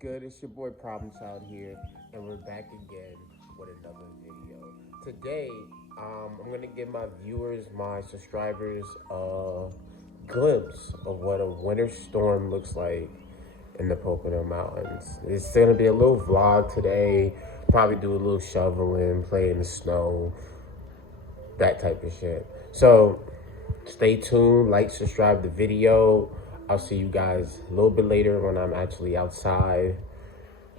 good? It's your boy Problem Child here, and we're back again with another video. Today, I'm gonna give my viewers, my subscribers, a glimpse of what a winter storm looks like in the Pocono Mountains. It's gonna be a little vlog today. Probably do a little shoveling, play in the snow, that type of shit. So, stay tuned, like, subscribe the video. I'll see you guys a little bit later when I'm actually outside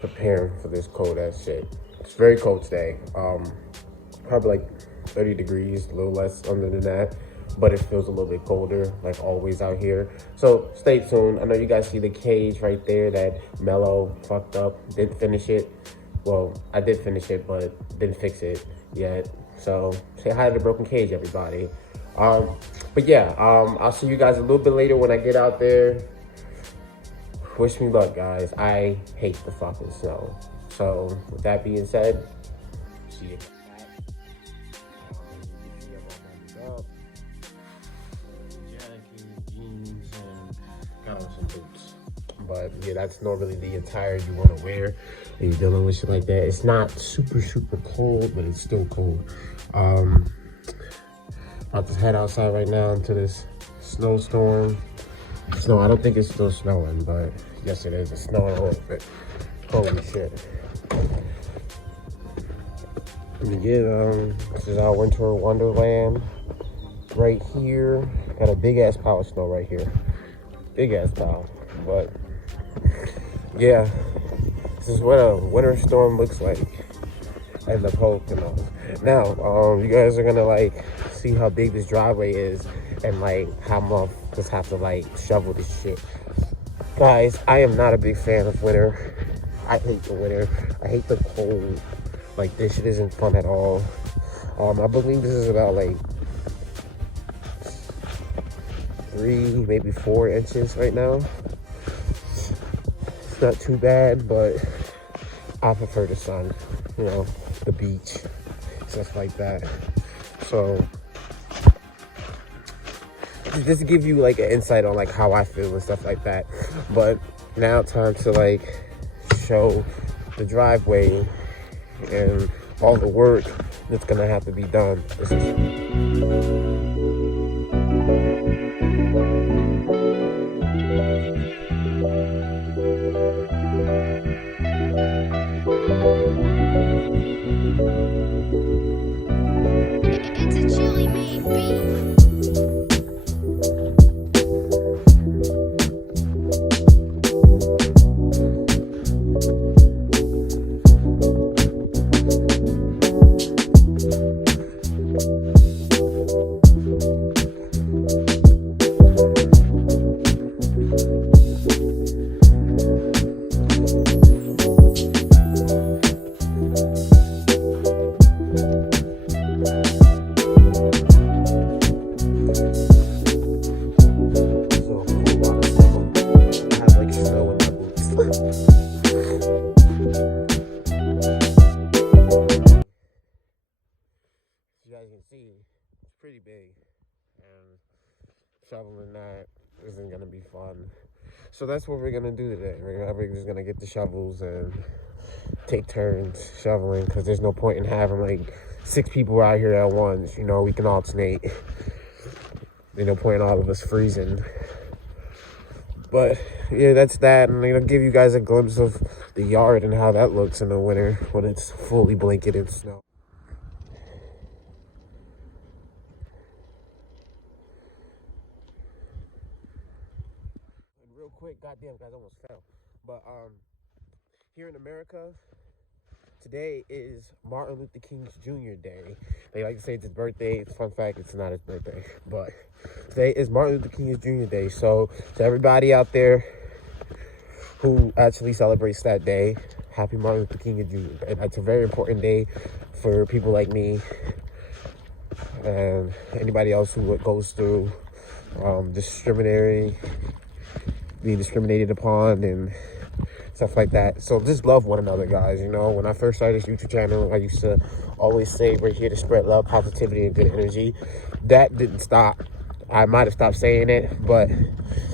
preparing for this cold ass shit. It's very cold today. Probably like 30 degrees, a little less under than that, but it feels a little bit colder, like always out here. So stay tuned. I know you guys see the cage right there that Mello fucked up, didn't finish it. Well, I did finish it, but didn't fix it yet. So say hi to the broken cage, everybody. But yeah, I'll see you guys a little bit later when I get out there. Wish me luck, guys. I hate the fucking snow. So with that being said, see you. Jeans, and got on some boots. But yeah, that's normally the attire you want to wear when you're dealing with shit like that. It's not super cold, but it's still cold. About to head outside right now into this snowstorm. Snow, I don't think it's still snowing, but yes it is. It's snowing a little bit. Holy shit. This is our winter wonderland right here. Got a big ass pile of snow right here. Big ass pile. But yeah, this is what a winter storm looks like in the Poconos. Now, you guys are gonna like see how big this driveway is and like how much just have to like shovel this shit. Guys, I am not a big fan of winter. I hate the winter. I hate the cold. Like this shit isn't fun at all. I believe this is about like 3, maybe 4 inches right now. It's not too bad, but I prefer the sun, you know, the beach, stuff like that. So just to give you like an insight on like how I feel and stuff like that. But now time to like show the driveway and all the work that's gonna have to be done. This is pretty big, and shoveling that isn't gonna be fun. So that's what we're gonna do today. We're just gonna get the shovels and take turns shoveling, because there's no point in having like 6 people out here at once. You know, we can alternate. There's no point in all of us freezing. But yeah, that's that, and I'm gonna give you guys a glimpse of the yard and how that looks in the winter when it's fully blanketed in snow. Real quick, goddamn guys, almost fell. But here in America, today is Martin Luther King Jr. Day. They like to say it's his birthday. It's a fun fact, it's not his birthday. But today is Martin Luther King Jr. Day. So to everybody out there who actually celebrates that day, happy Martin Luther King Jr. And it's a very important day for people like me and anybody else who goes through being discriminated upon and stuff like that. So just love one another, guys. You know, when I first started this YouTube channel, I used to always say we're here to spread love, positivity, and good energy. That didn't stop. I might have stopped saying it, but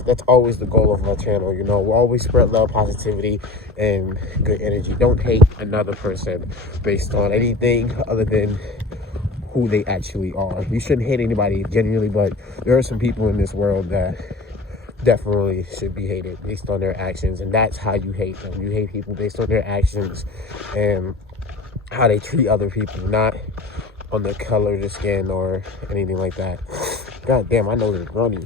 that's always the goal of my channel. You know, we'll always spread love, positivity, and good energy. Don't hate another person based on anything other than who they actually are. You shouldn't hate anybody genuinely, but there are some people in this world that definitely should be hated based on their actions, and that's how you hate them. You hate people based on their actions and how they treat other people, not on the color of the skin or anything like that. God damn, I know this runny.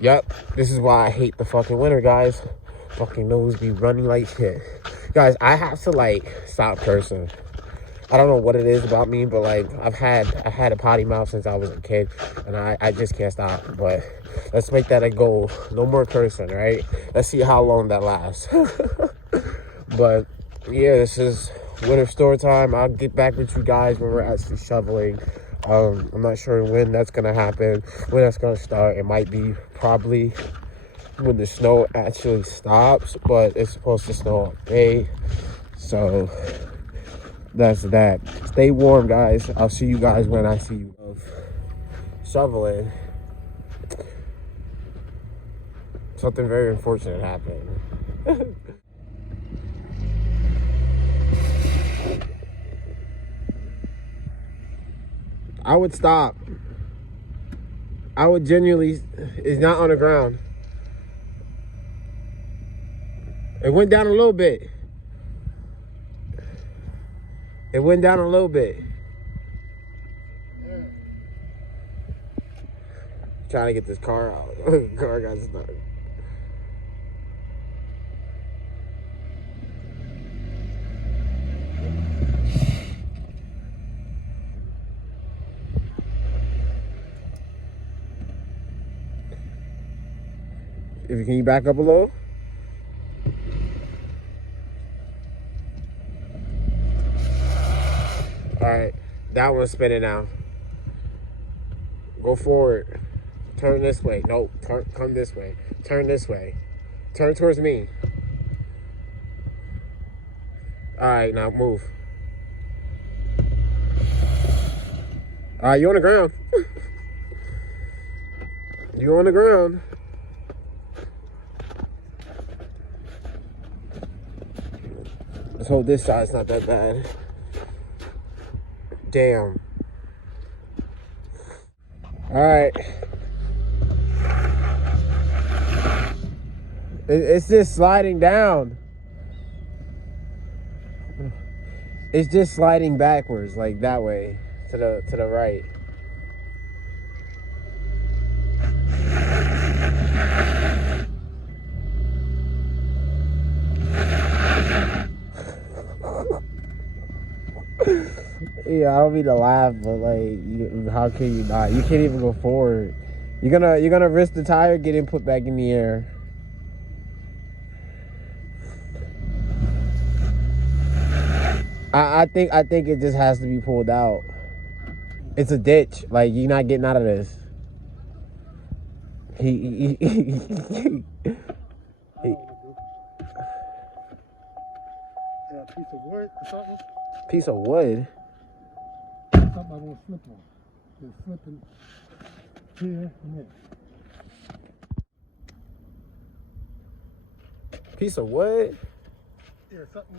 Yep, this is why I hate the fucking winter, guys. Fucking nose be running like shit. Guys, I have to like stop cursing. I don't know what it is about me, but like I've had a potty mouth since I was a kid, and I just can't stop. But let's make that a goal. No more cursing, right? Let's see how long that lasts. But yeah, this is winter store time. I'll get back with you guys when we're actually shoveling. I'm not sure when that's gonna happen, when that's gonna start. It might be probably when the snow actually stops, but it's supposed to snow all day. So that's that. Stay warm, guys. I'll see you guys when I see you shoveling. Something very unfortunate happened. I would stop. I would genuinely, it's not on the ground. It went down a little bit. It went down a little bit. Trying to get this car out. Car got stuck. Can you back up a little? All right, that one's spinning now. Go forward. Turn this way. No, come this way. Turn this way. Turn towards me. All right, now move. All right, you on the ground. You on the ground. Let's hope this side's not that bad. Damn. All right. It's just sliding down. It's just sliding backwards, like that way, to the right. Yeah, I don't mean to laugh, but like, how can you not? You can't even go forward. You're gonna risk the tire getting put back in the air. I think it just has to be pulled out. It's a ditch. Like, you're not getting out of this. He a piece of wood or something? Piece of wood? Something I won't slip on. Just slipping here and there. Piece of wood? Yeah, something.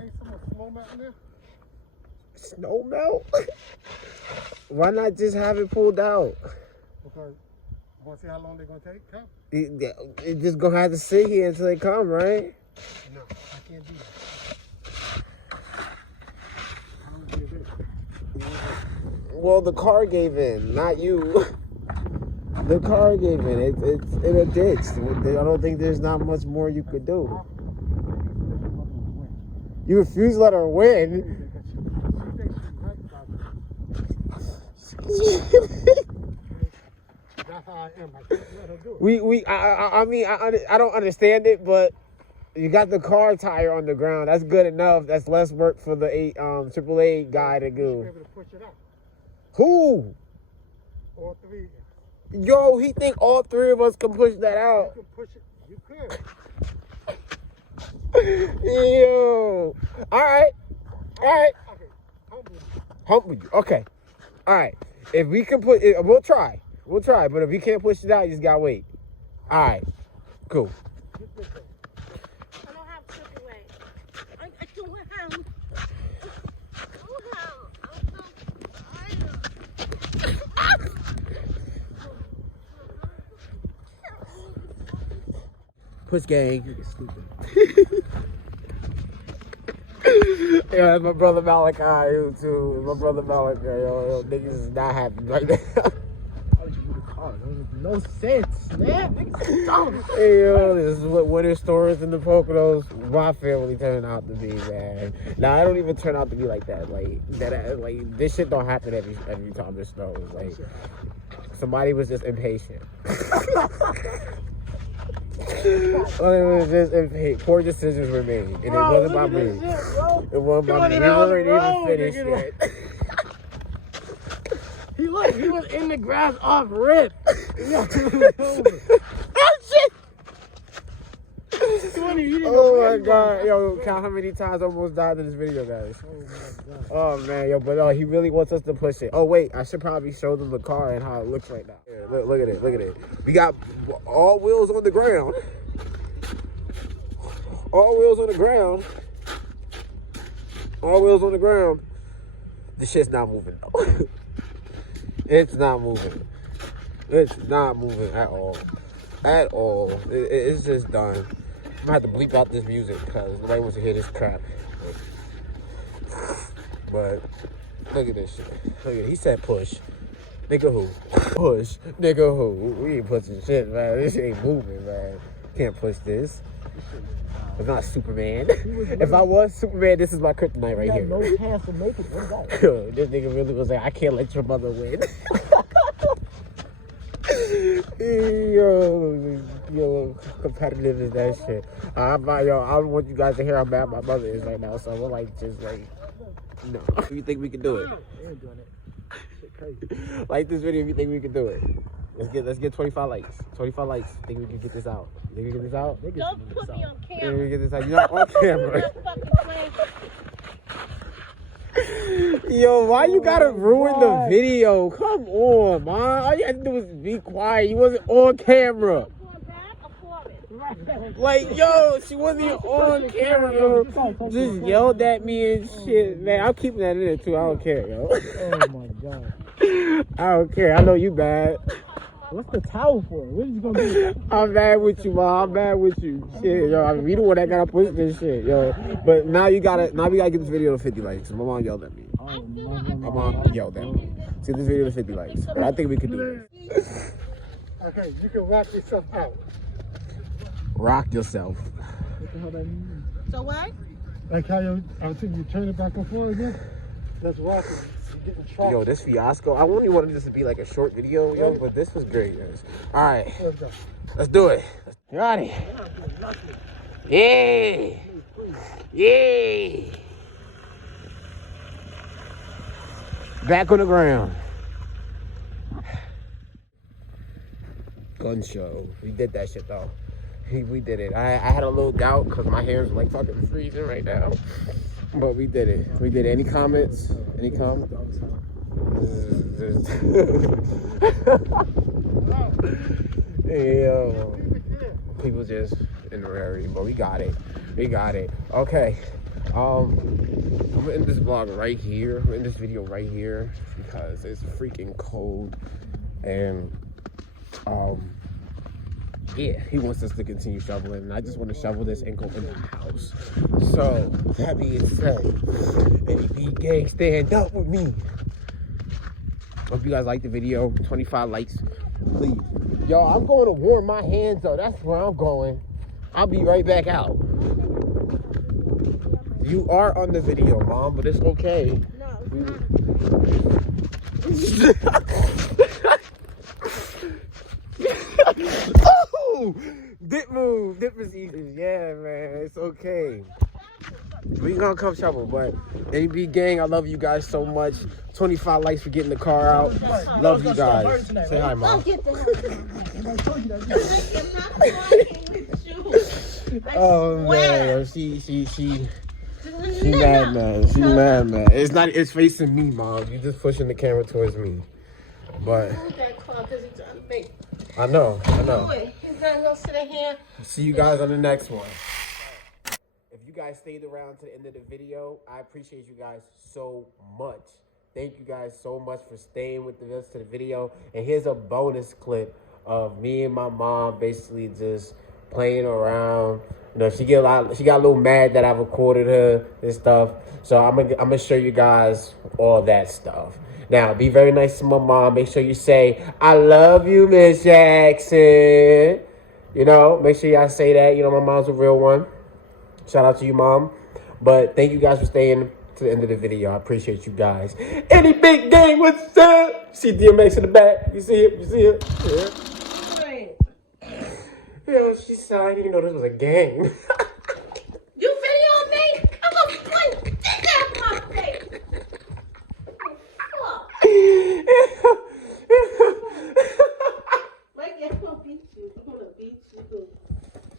Ain't some snow melt in there? Snow melt? Why not just have it pulled out? Because I want to see how long they're going to take. Come. It just gonna have to sit here until they come, right? No, I can't do that. I don't give it. Well, the car gave in, not you. The car gave in. It's in a ditch. I don't think there's not much more you could do. You refuse to let her win? That's how I am. I can't let her do it. I mean, I don't understand it, but you got the car tire on the ground. That's good enough. That's less work for the AAA guy to do. You should be able to push it out. Who? All three. Yo, he think all three of us can push that out. You can push it. You could. Yo. All right. Humble you. Okay. All right. If we can put it, we'll try. But if we can't push it out, you just gotta wait. All right. Cool. I don't have to look away. I don't have. Push gang. Yeah, that's my brother Malachi too. My brother Malachi, yo, niggas is not happy right now. No sense, man. Niggas dumb. Hey, yo, this is what winter storms in the Poconos, my family turned out to be, man. Now I don't even turn out to be like that. Like this shit don't happen every time it snows. Like somebody was just impatient. Well, it was just poor decisions were made, and Bro, it wasn't by me. It wasn't by me. We weren't even finished yet. He was in the grass off rip. Oh shit! Oh my god, yo, count how many times I almost died in this video, guys. Oh man, yo, but he really wants us to push it. Oh wait, I should probably show them the car and how it looks right now. Yeah, look at it, We got all wheels on the ground. All wheels on the ground. The shit's not moving though. It's not moving at all. It's just done. I'm gonna have to bleep out this music because nobody wants to hear this crap. But look at this shit. Look at, he said push. Nigga who? Push. Nigga who? We ain't pushing shit, man. This shit ain't moving, man. Can't push this. I'm not Superman. If I was Superman, this is my kryptonite right here. No chance to make it. This nigga really was like, I can't let your mother win. Yo, competitive is that shit. I don't want you guys to hear how mad my mother is right now, so I'm like, no. You think we can do it? We ain't doing it. Shit crazy. Like this video if you think we can do it. Let's get 25 likes. 25 likes. Think we can get this out? Think we can get this out? Don't put me on Think camera. we can get this out? You're not on camera. Yo, why you gotta ruin the video? Come on, man. All you had to do was be quiet. You wasn't on camera. Like, yo, she wasn't even on camera, yo. Just yelled at me and shit. Man, I'm keeping that in there too. I don't care, yo. Oh my god. I don't care. I know you bad. What's the towel for? What is you gonna do? I'm mad with you, man. I'm mad with you. Shit, yo. I mean, we the one that gotta push this shit, yo. But now we gotta get this video to 50 likes. My mom yelled at me. My mom yelled at me. See this video to 50 likes. But I think we can do this. Okay, you can rock yourself out. Rock yourself. What the hell that mean? So what? Like how you turn it back and forth again? That's rocking. You're getting traction. Yo, this fiasco. I only wanted this to be like a short video, yo, but this was great, guys. All right, Let's go. let's do it. Ready? Yeah. Yeah. Back on the ground. Gun show. We did that shit though. We did it. I had a little doubt because my hair's like fucking freezing right now. But we did it. We did it. Any comments? Any comments? Yo. People just in the rarity, but we got it. Okay. I'm gonna end this vlog right here. I'm gonna end this video right here because it's freaking cold. And yeah, he wants us to continue shoveling, and I just want to shovel this and go in the house. So, that being said, NEB gang, stand up with me. Hope you guys liked the video. 25 likes, please. Yo, I'm going to warm my hands, though. That's where I'm going. I'll be right back out. You are on the video, Mom, but it's okay. No, Oh! Dip move. Dip is easy. Yeah, man. It's okay. We gonna come shovel, but NEB gang, I love you guys so much. 25 likes for getting the car out. Love you guys. Say hi, Mom. I'll get the hell out. Oh man, she mad. She mad. It's not. It's facing me, Mom. You just pushing the camera towards me. But Move that car because he's trying to make. I know. He's not gonna sit in here. See you guys on the next one. If you guys stayed around to the end of the video, I appreciate you guys so much. Thank you guys so much for staying with us to the video. And here's a bonus clip of me and my mom basically just playing around. You know, she got a little mad that I recorded her and stuff. So I'm gonna show you guys all that stuff. Now, be very nice to my mom. Make sure you say, "I love you, Miss Jackson." You know, make sure y'all say that. You know, my mom's a real one. Shout out to you, Mom. But thank you guys for staying to the end of the video. I appreciate you guys. Any big gang, what's up? See DMX in the back. You see it? Yeah. Yeah, she said, I didn't even know this was a gang. You video me? I'm gonna point dick out my face. I'm gonna beat you. I'm gonna beat you.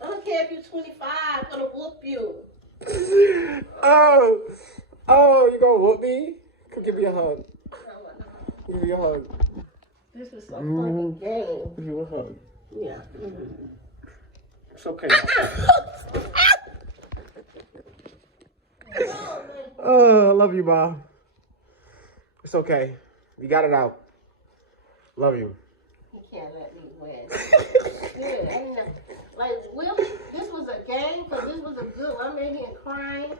I don't care if you're 25. I'm gonna whoop you. Oh, you gonna whoop me? Come give me a hug. Give me a hug. This is some fucking game. Give you a hug. Yeah. It's okay. Oh, I love you, Bob. It's okay. We got it out. Love you. You can't let me win. Good. Ain't no, like, really? This was a game? Because this was a good one. I'm in here crying.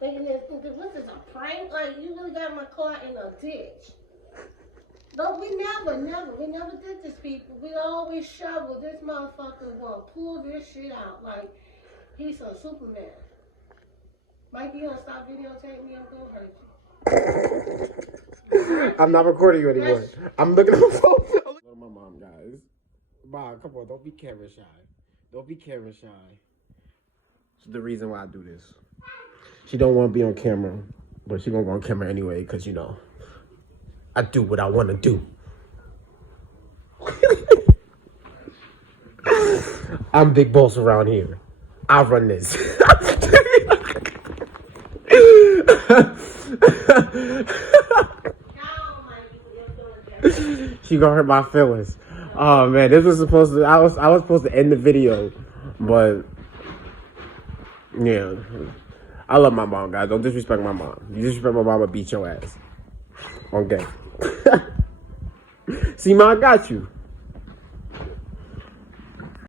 Thinking this, what is a prank? Like, you really got my car in a ditch. No, we never did this, people. We always shovel. This motherfucker will pull this shit out like he's a Superman. Mikey, you gonna stop videotaping me? I'm gonna hurt you. I'm not recording you anymore. I'm looking at my phone. Go to my mom, guys. Mom, come on. Don't be camera shy. Don't be camera shy. It's the reason why I do this. She don't want to be on camera, but she gonna go on camera anyway, because, you know, I do what I want to do. I'm big boss around here. I run this. She gonna hurt my feelings. Oh man, this was supposed to. I was supposed to end the video, but yeah, I love my mom, guys. Don't disrespect my mom. You disrespect my mom, I'll beat your ass. Okay. See, Ma, I got you.